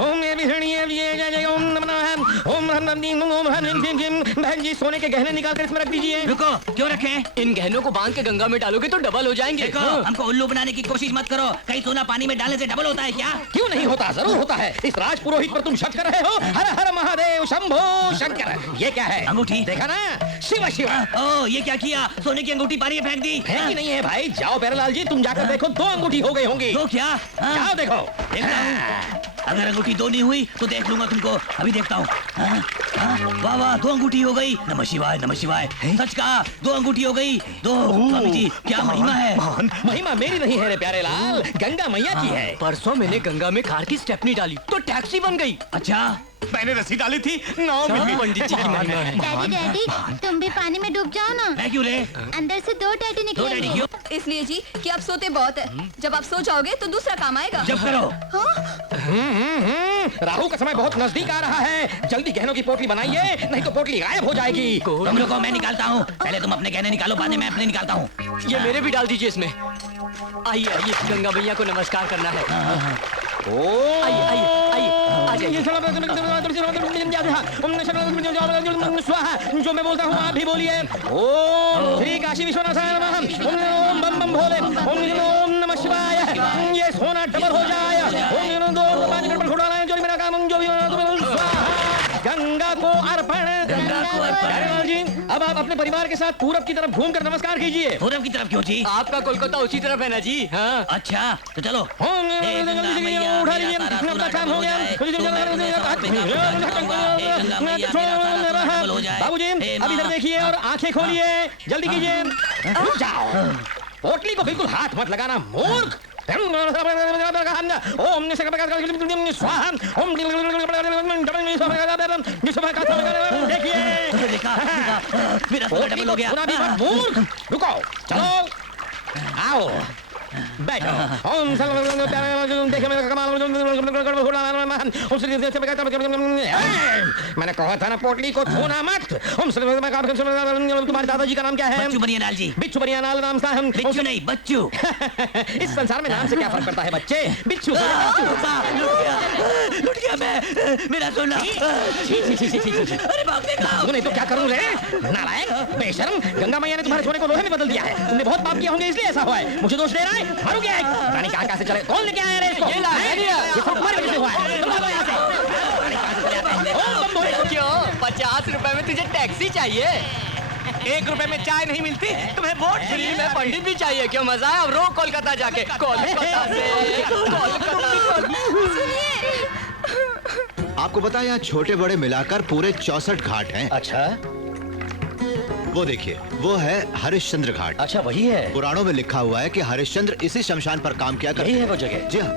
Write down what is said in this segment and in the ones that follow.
ओम बहन जी सोने के गहने निकाल कर इसमें रख दीजिए। रुको, क्यों रखे? इन गहनों को बांध के गंगा में डालोगे तो डबल हो जाएंगे। देखो, हमको उल्लू बनाने की कोशिश मत करो। कहीं सोना पानी में डालने से डबल होता है क्या? क्यों नहीं होता, जरूर होता है। इस राज पुरोहित पर तुम शक कर रहे हो? हर हर महादेव शंभो शंकर। ये क्या है? अंगूठी। देखा ना, शिव शिव। ओ, ये क्या किया? सोने की अंगूठी पानी में फेंक दी। फेंकी नहीं है भाई, जाओ प्यारेलाल जी, तुम जाकर देखो 2 अंगूठी हो गई होंगी। दो क्या? जाओ देखो। देखता हूँ। अगर अंगूठी 2 नहीं हुई तो देख लूंगा तुमको। अभी देखता हूँ। वाह वाह, 2 अंगूठी हो गई। नमः शिवाय, नमः शिवाय। सच कहा, 2 अंगूठी हो गई। 2। स्वामी जी, क्या महिमा है? महिमा मेरी नहीं है रे प्यारेलाल, गंगा मैया की है। परसों मैंने गंगा में कार की स्टेपनी डाली तो टैक्सी बन गई। अच्छा, मैंने रस्सी डाली थी, नाव में भी। पंडित जी की महिमा है। डैडी डैडी तुम भी पानी में डूब जाओ ना। मैं क्यों रे? अंदर से 2 डैडी 2 डैडी निकलेंगे। क्यों? इसलिए जी कि आप सोते बहुत है। जब आप सो जाओगे तो दूसरा काम आएगा। जब करो। राहु का समय बहुत नजदीक आ रहा है, जल्दी गहनों की पोटली बनाइए, नहीं तो पोटली गायब हो जाएगी। तुम रुको, मैं निकालता हूँ। पहले तुम अपने गहने निकालो, बाद में मैं अपने निकालता हूँ। ये मेरे भी डाल दीजिए इसमें। आइए आइए, गंगा मैया को नमस्कार करना है। आइए आइए आइए, आ जाइए। स्वाहा, जो मैं बोलता हूँ आप भी बोलिए। ओम श्री काशी विश्वनाथाय नमः। ओम बम बम भोले। ओम नमः शिवाय। ये सोना डबल हो जाए। ओम 2 5 गड़बड़ घोड़ा लाए, जो मेरा काम जो भी स्वाहा। गंगा को अर्पण। गंगा को अर्पण। जी, अब आप अपने परिवार के साथ पूरब की तरफ घूमकर नमस्कार कीजिए। पूरब की तरफ क्यों जी? आपका कोलकाता उसी तरफ है ना जी। हाँ। अच्छा, तो चलो। उठा लीजिए, अपना काम हो गया। बाबूजी, अब इधर देखिए और आंखें खोलिए, जल्दी कीजिए। जाओ, पोटली को बिल्कुल हाथ मत लगाना, मूर्ख। ओम स्वाहा। ओम देखिए, मेरा तो डबल हो गया। मूर्ख। रुको, चलो, आओ, बैठो। ओम देखिए मेरा कमाल। मैंने कहा था ना पोटली को छूना मत। तुम्हारे दादाजी का नाम क्या है? बच्चू बनियालाल जी। बिच्छू बनियालाल नाम था। हम बिच्छू नहीं, बच्चू। इस संसार में नाम से क्या फर्क पड़ता है बच्चे? बिच्छू लुट गया मैं, मेरा सोना। अरे भागने का। नहीं तो क्या करूं रे, नालायक, बेशर्म। गंगा मैया ने तुम्हारे सोने को लोहे में बदल दिया है। तुमने बहुत पाप किए होंगे इसलिए ऐसा हुआ है। मुझे दोष दे रहा है? मारू क्या है? रानी कहाँ से चले? कौन लेके आया रे इसको? ये तुम्हारी वजह से हुआ है। तुम लोग यहाँ से। क्यों 50 रुपए में तुझे टैक्सी चाहिए? 1 रुपए में चाय नहीं मिलती, तुम्हें वोट फ्री में पंडित भी चाहिए? क्यों मजा है? अब रो कोलकाता जाके। कोलकाता से आपको पता है यहाँ छोटे बड़े मिलाकर पूरे 64 घाट हैं। अच्छा, वो देखिए, वो है हरिश्चंद्र घाट। अच्छा वही है। पुराणों में लिखा हुआ है कि हरिश्चंद्र इसी शमशान पर काम किया करते यही है हैं। वो जगह। जी हाँ,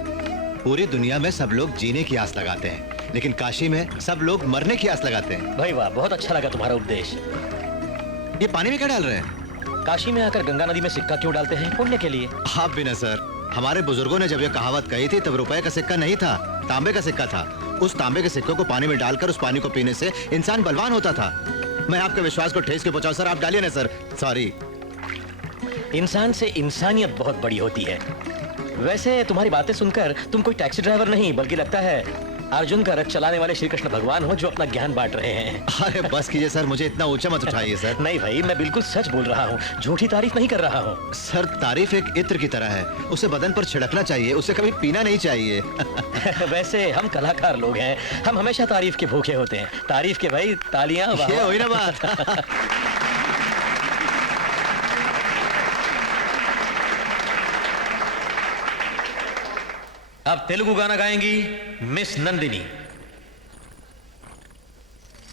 पूरी दुनिया में सब लोग जीने की आस लगाते हैं, लेकिन काशी में सब लोग मरने की आस लगाते हैं। भाई वाह, बहुत अच्छा लगा तुम्हारा उपदेश। ये पानी में क्या डाल रहे हैं? काशी में आकर गंगा नदी में सिक्का क्यों डालते हैं? पुण्य के लिए। आप भी ना सर, हमारे बुजुर्गों ने जब ये कहावत कही थी तब रुपए का सिक्का नहीं था, तांबे का सिक्का था। उस तांबे के सिक्कों को पानी में डालकर उस पानी को पीने से इंसान बलवान होता था। मैं आपके विश्वास को ठेस के पहुंचाऊं सर, आप डालिए ना सर। सॉरी। इंसान से इंसानियत बहुत बड़ी होती है। वैसे तुम्हारी बातें सुनकर तुम कोई टैक्सी ड्राइवर नहीं, बल्कि लगता है अर्जुन का रथ चलाने वाले श्री कृष्ण भगवान हो, जो अपना ज्ञान बांट रहे हैं। अरे बस कीजिए सर, मुझे इतना ऊंचा मत उठाइए सर। नहीं भाई, मैं बिल्कुल सच बोल रहा हूँ, झूठी तारीफ नहीं कर रहा हूँ। सर, तारीफ एक इत्र की तरह है, उसे बदन पर छिड़कना चाहिए, उसे कभी पीना नहीं चाहिए। वैसे हम कलाकार लोग हैं, हम हमेशा तारीफ के भूखे होते हैं। तारीफ के भाई तालियां। ये हुई ना बात। अब तेलुगु गाना गाएंगी मिस नंदिनी।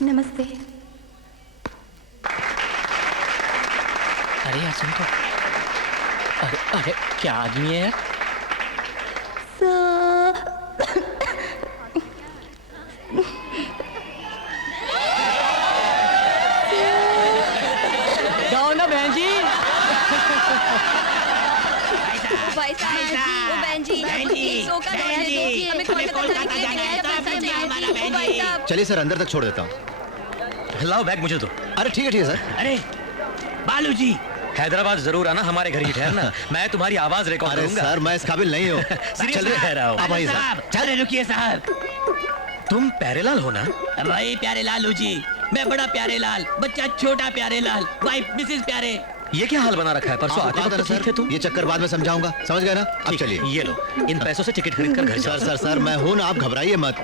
नमस्ते। अरे यार सुन तो। अरे क्या आदमी है यार? गाओ ना बहन जी। भाई साहब, वो बहन जी, हमें कोलकाता जाना है, भाई साहब। चलिए सर, अंदर तक छोड़ देता हूँ। लाओ बैग मुझे दो। अरे ठीक है सर। अरे बालू जी, हैदराबाद जरूर आना, हमारे घर ही ठहरना। मैं तुम्हारी आवाज रिकॉर्ड अरे करूंगा। सर, मैं इस काबिल नहीं हूँ। सीरियसली कह रहा हूँ। आप आइए साहब, चल रुकिए साहब। तुम प्यारेलाल हो ना? भाई प्यारे लालू जी, मैं बड़ा प्यारे लाल, बच्चा छोटा प्यारे लाल, वाइफ मिसेस प्यारे। ये क्या हाल बना रखा है? परसों आते वक्त तो ठीक थे तुम। ये चक्कर बाद में समझाऊंगा, समझ गए ना? अब चलिए। ये लो, इन पैसों से टिकट खरीद कर घर जाओ। सर मैं हूं ना, आप घबराइए मत।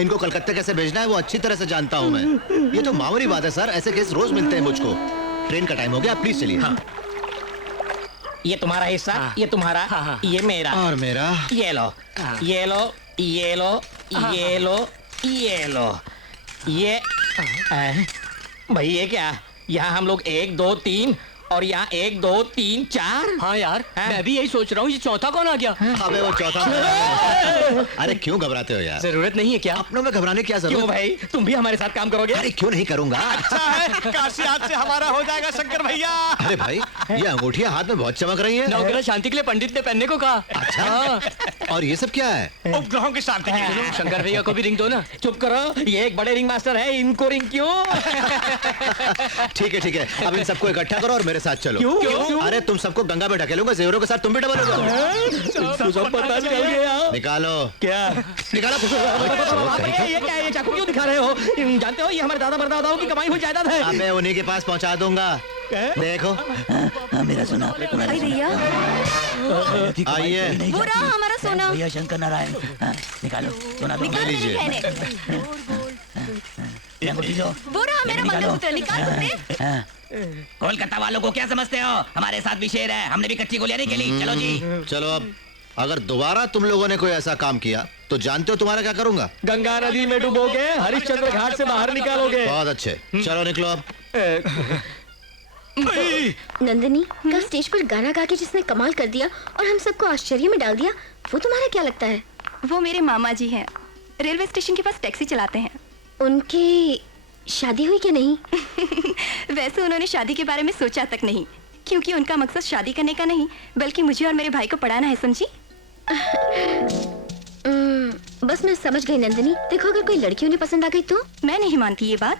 इनको कलकत्ते कैसे भेजना है वो अच्छी तरह से जानता हूं मैं। ये तो मामूली बात है सर, ऐसे केस रोज मिलते हैं मुझको। ट्रेन का टाइम हो गया, प्लीज चलिए। हाँ। ये तुम्हारा हिस्सा, ये तुम्हारा, ये मेरा, और मेरा ये लो, ये लो, ये लो, ये लो, ये लो, ये भाई ये क्या? यहाँ हम लोग 1 2 3 और यहाँ 1 2 3 4। हाँ यार, हाँ? मैं भी यही सोच रहा हूँ, ये चौथा कौन आ गया? अबे वो चौथा। अरे क्यों घबराते हो यार? जरूरत नहीं है क्या? अपनों में घबराने की क्या क्यों जरूरत? भाई, तुम भी हमारे साथ काम करोगे? अरे क्यों नहीं करूंगा? अच्छा है, काशी हाथ से हमारा हो जाएगा शंकर भैया। अरे भाई, ये अंगूठियां हाथ में बहुत चमक रही हैं। नवग्रह शांति के लिए पंडित ने पहनने को कहा। अच्छा, और ये सब क्या है? उपग्रहों की शांति के लिए। शंकर भैया को भी रिंग दो ना। चुप करो, ये एक बड़े रिंग मास्टर है, इनको रिंग क्यों? ठीक है, अब इन सबको इकट्ठा करो और मेरे साथ चलो। क्यों? अरे तुम सबको गंगा में ढकेलूंगा, जेवरों के साथ तुम भी डबल हो जाओ। सब पता चल गया। निकालो, क्या? निकालो। ये क्या है? ये चाकू क्यों दिखा रहे हो? जानते हो ये हमारे दादा परदादाओं की कमाई हुई जायदाद है। अबे उन्हीं के पास पहुंचा दूंगा। देखो, मेरा सोना, अरे भैया, आइए। वो रहा हमारा सोना। भैया शंकर नारायण। निकालो सोना, दो। निकाल लीजिए। मेरे गहने। ये अंगूठी दो। वो रहा मेरा मंगलसूत्र, निकाल सकते? कोलकाता वालों को क्या समझते हो? हमारे साथ भी शेर है, हमने भी कच्ची गोलियां नहीं खेली। चलो जी। चलो अब, अगर दोबारा तुम लोगों ने कोई ऐसा काम किया तो जानते हो तुम्हारा क्या करूंगा? गंगा नदी में डुबोगे, हरिश्चंद्र घाट से बाहर निकालोगे। बहुत अच्छे, चलो निकलो अब। नंदिनी, कल स्टेज पर गाना गा के जिसने कमाल कर दिया और हम सबको आश्चर्य में डाल दिया, वो तुम्हारा क्या लगता है? वो मेरे मामा जी हैं, रेलवे स्टेशन के पास टैक्सी चलाते हैं। उनकी शादी हुई कि नहीं? वैसे उन्होंने शादी के बारे में सोचा तक नहीं, क्योंकि उनका मकसद शादी करने का नहीं बल्कि मुझे और मेरे भाई को पढ़ाना है, समझी? बस मैं समझ गई नंदिनी। देखो, अगर कोई लड़की उन्हें पसंद आ गई तो? मैं नहीं मानती ये बात।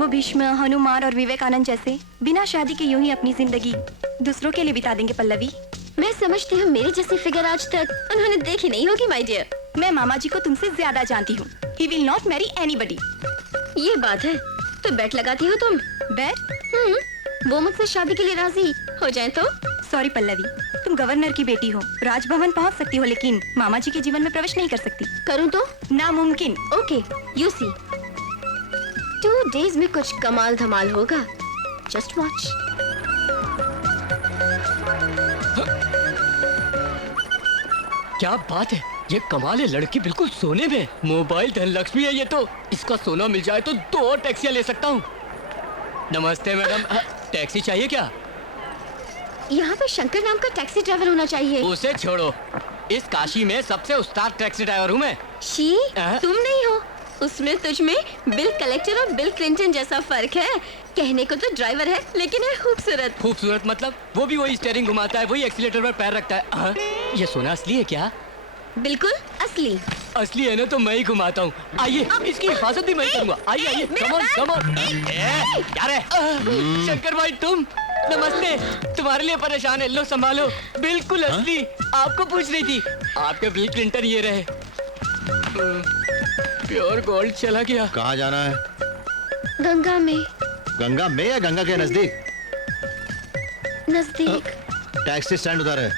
वो भीष्म, हनुमान और विवेकानंद जैसे बिना शादी के यूं ही अपनी जिंदगी दूसरों के लिए बिता देंगे पल्लवी। मैं समझती हूँ मेरी जैसी फिगर आज तक उन्होंने देखी नहीं होगी माय डियर। मैं मामा जी को तुमसे ज्यादा जानती हूँ। He will not marry anybody। ये बात है, तो बेट लगाती हो तुम? बैट? वो मुझसे शादी के लिए राजी हो जाए तो? सॉरी पल्लवी, तुम गवर्नर की बेटी हो, राजभवन पहुँच सकती हो लेकिन मामा जी के जीवन में प्रवेश नहीं कर सकती। करूँ तो? नामुमकिन। ओके, यू सी, 2 days में कुछ कमाल धमाल होगा। Just watch. क्या बात है, ये कमाल है, लड़की बिल्कुल सोने में। मोबाइल धनलक्ष्मी है ये तो। इसका सोना मिल जाए तो 2 और टैक्सियां ले सकता हूँ। नमस्ते मैडम, टैक्सी चाहिए क्या? यहाँ पे शंकर नाम का टैक्सी ड्राइवर होना चाहिए। उसे छोड़ो, इस काशी में सबसे उस्ताद टैक्सी ड्राइवर हूँ मैं। शी, तुम नहीं हो, उसमें तुझ में बिल कलेक्टर और बिल क्लिंटन जैसा फर्क है। कहने को तो ड्राइवर है लेकिन है खूबसूरत। खूबसूरत मतलब? वो भी वही स्टीयरिंग घुमाता है, वही एक्सीलेटर पर पैर रखता है। ये सोना असली है क्या? बिल्कुल असली। असली है ना तो मैं ही घुमाता हूँ। आइए, इसकी हिफाजत भी मैं करूँगा। आइए आइए, कम ऑन कम ऑन। क्या रे? शंकर भाई तुम, नमस्ते। तुम्हारे लिए परेशान है, लो संभालो। बिल्कुल असली, आपको पूछ रही थी। आपके बिल क्लिंटन ये रहे। प्योर गोल्ड चला गया। कहाँ जाना है? गंगा में। गंगा में या गंगा के नजदीक? नजदीक। टैक्सी स्टैंड उधर है।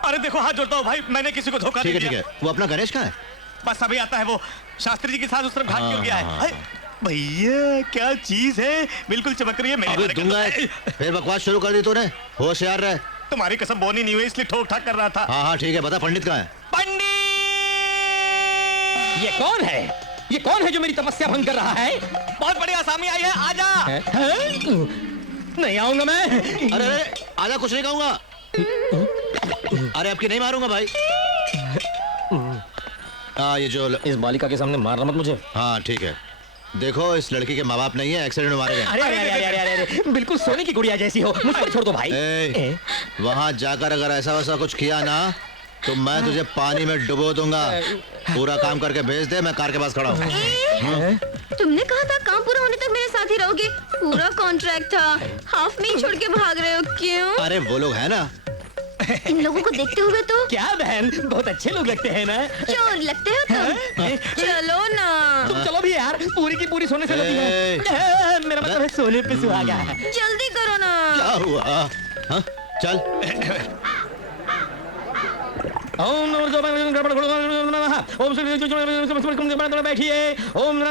अरे देखो, हाथ जोड़ता हूँ भाई, मैंने किसी को धोखा ठीक नहीं है, दिया। ठीक है। वो अपना गणेश कहाँ है? बस अभी आता है वो, शास्त्री जी के साथ उस तरफ घाट क्यों गया है? हाँ, अरे, भैया क्या चीज है, बिल्कुल चमक रही है। मेरे अबे बारे दूंगा में- एक। फिर बकवास शुरू कर दी तूने। होशियार रहे। तुम्हारी कसम बोनी नहीं हुई इसलिए ठोक ठाक कर रहा था। हाँ ठीक है, बता पंडित कहाँ है? पंडित! ये कौन है? ये कौन है जो मेरी तपस्या भंग कर रहा है? बहुत बड़ी आसामी आई है, आजा। नहीं आऊंगा मैं। अरे अरे, आजा, कुछ नहीं कहूंगा। अरे अब की नहीं मारूंगा भाई। ये जो इस बालिका के सामने मारना मत मुझे। हाँ ठीक है। देखो, इस लड़की के माँ बाप नहीं है, एक्सीडेंट में मारे गए। अरे अरे अरे अरे अरे, बिल्कुल सोने की गुड़िया जैसी हो, मुझ पर छोड़ दो भाई। वहां जाकर अगर ऐसा वैसा कुछ किया ना तो मैं तुझे पानी में डुबो दूंगा। पूरा काम करके भेज दे, मैं कार के पास खड़ा हूँ। तुमने कहा था काम पूरा होने तक मेरे साथ ही रहोगे। पूरा कॉन्ट्रैक्ट था, हाफ में ही छोड़ के भाग रहे हो क्यों? अरे वो लोग है ना। इन लोगों को देखते हुए तो क्या बहन, बहुत अच्छे लोग लगते हैं ना। चोर लगते हो तुम। चलो ना। तुम चलो भी यार, पूरी की पूरी सोने से लगी है। मेरा मतलब है सोने पे सुहागा। जल्दी करो ना। क्या हुआ? हाँ? चल। ओम नमो ओम बैठिए। ओम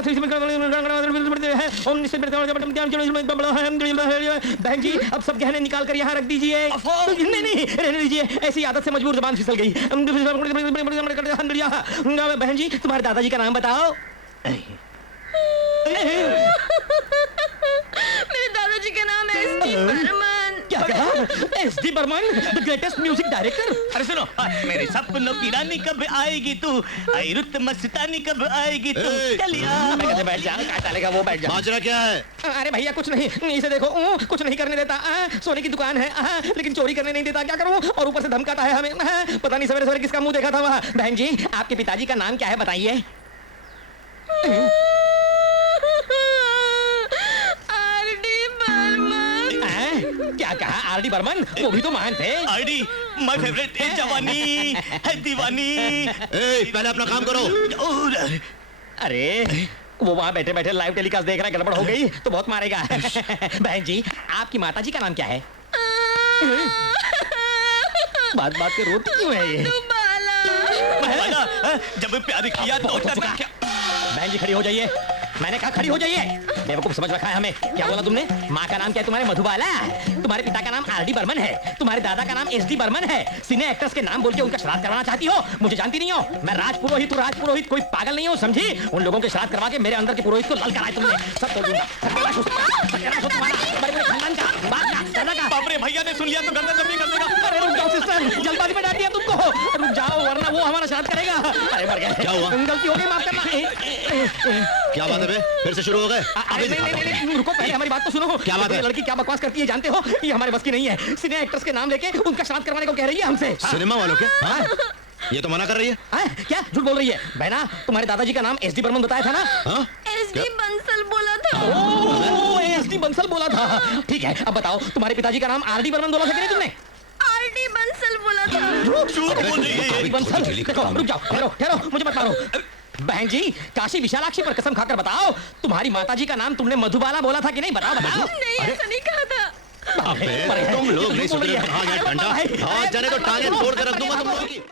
बहन जी, अब सब गहने निकाल कर यहाँ रख दीजिए। नहीं नहीं, रहने दीजिए, ऐसी आदत से मजबूर जुबान फिसल गई। बहन जी, तुम्हारे दादाजी का नाम बताओ। मेरे दादाजी का नाम है एस.डी. बर्मन। क्या कहा? S D. Burman, the greatest music director. अरे सुनो, मेरे सपनों की रानी कब आएगी तू, आई रुत मस्तानी कब आएगी तू, चलिया। मैं कहते बैठ जा, क्या चलेगा वो, बैठ जा। माजरा क्या है? अरे भैया कुछ नहीं, इसे देखो, कुछ नहीं करने देता। सोने की दुकान है, लेकिन चोरी करने नहीं देता। क्या करूं? और ऊपर से धमकाता है हमें। पता नहीं सवेरे सवेरे किसका मुंह देखा था वहाँ। बहन जी, आपके पिताजी का नाम क्या है बताइए। क्या कहा? आर.डी. बर्मन? वो भी तो महान थे। आरडी, माय फेवरेट, जवानी है दीवानी। पहले अपना काम करो। अरे वो वहाँ बैठे बैठे लाइव टेलीकास्ट देख रहा है, गड़बड़ हो गई तो बहुत मारेगा। बहन जी, आपकी माताजी का नाम क्या है? बात बात पे रोती क्यों है ये? जब प्यार किया तो बहन जी खड़ी हो जाइए। मैंने कहा खड़ी हो जाइए। बेवकूफ समझ रखा है हमें। क्या बोला तुमने? माँ का नाम क्या है तुम्हारे? मधुबाला। तुम्हारे पिता का नाम आर.डी. बर्मन है। तुम्हारे दादा का नाम एस.डी. बर्मन है। सिने एक्टर्स के नाम बोल के उनका श्राद्ध करवाना चाहती हो? मुझे जानती नहीं हो? मैं राजपुरोहित हूँ, राजपुरोहित। कोई पागल नहीं हो, समझी? उन लोगों के श्राद्ध करवा के मेरे अंदर के पुरोहित को लल कराए तुमने। सब तोड़ दूंगा। सत्यानाश हो तुम्हारा, बड़े-बड़े खानदान का, बाप का, दादा का। बाप रे, भैया ने सुन लिया तो गर्दन जमीन कर देगा। अरे रुक जाओ सिस्टर, जल्दबाजी में डाल दिया तुमको। रुक जाओ वरना वो हमारा श्राद्ध करेगा। अरे मर गए। क्या हुआ? गलती हो गई, माफ करना। क्या बात है बे? फिर से शुरू हो गए? अरे नहीं, रुको, पहले हमारी बात तो सुनो। क्या बात है? ये लड़की क्या बकवास करती है जानते हो? ये हमारे बस की नहीं है। सिने एक्टर्स के नाम लेके उनका श्राद्ध करवाने को कह रही है हमसे। सिनेमा वालों के? हाँ? ये तो मना कर रही है। क्या झूठ बोल रही है? बहना, तुम्हारे दादाजी का नाम एस.डी. बर्मन बताया था ना? हाँ? एस.डी. बंसल बोला था। ओह, एस.डी. बंसल बोला था। ठीक है, अब बताओ तुम्हारे पिताजी का नाम आर.डी. बर्मन बोला था कि नहीं तुमने? आर.डी. बंसल बोला था। झूठ बोल रही है। आर.डी. बंसल। देखो, रुक जाओ, ठहरो, ठहरो, मुझे मत मारो। बहन जी, काशी विशालाक्षी पर कसम खाकर बताओ, तुम्हारी माताजी का नाम तुमने मधुबाला बोला था कि नहीं? बताओ बताओ। नहीं, ऐसा नहीं कहा था। अबे, तुम लोग नहीं सुधरे। कहाँ गया ठंडा? आज जाने तो टांगे तोड़ के रख दूंगा तुम लोगों की।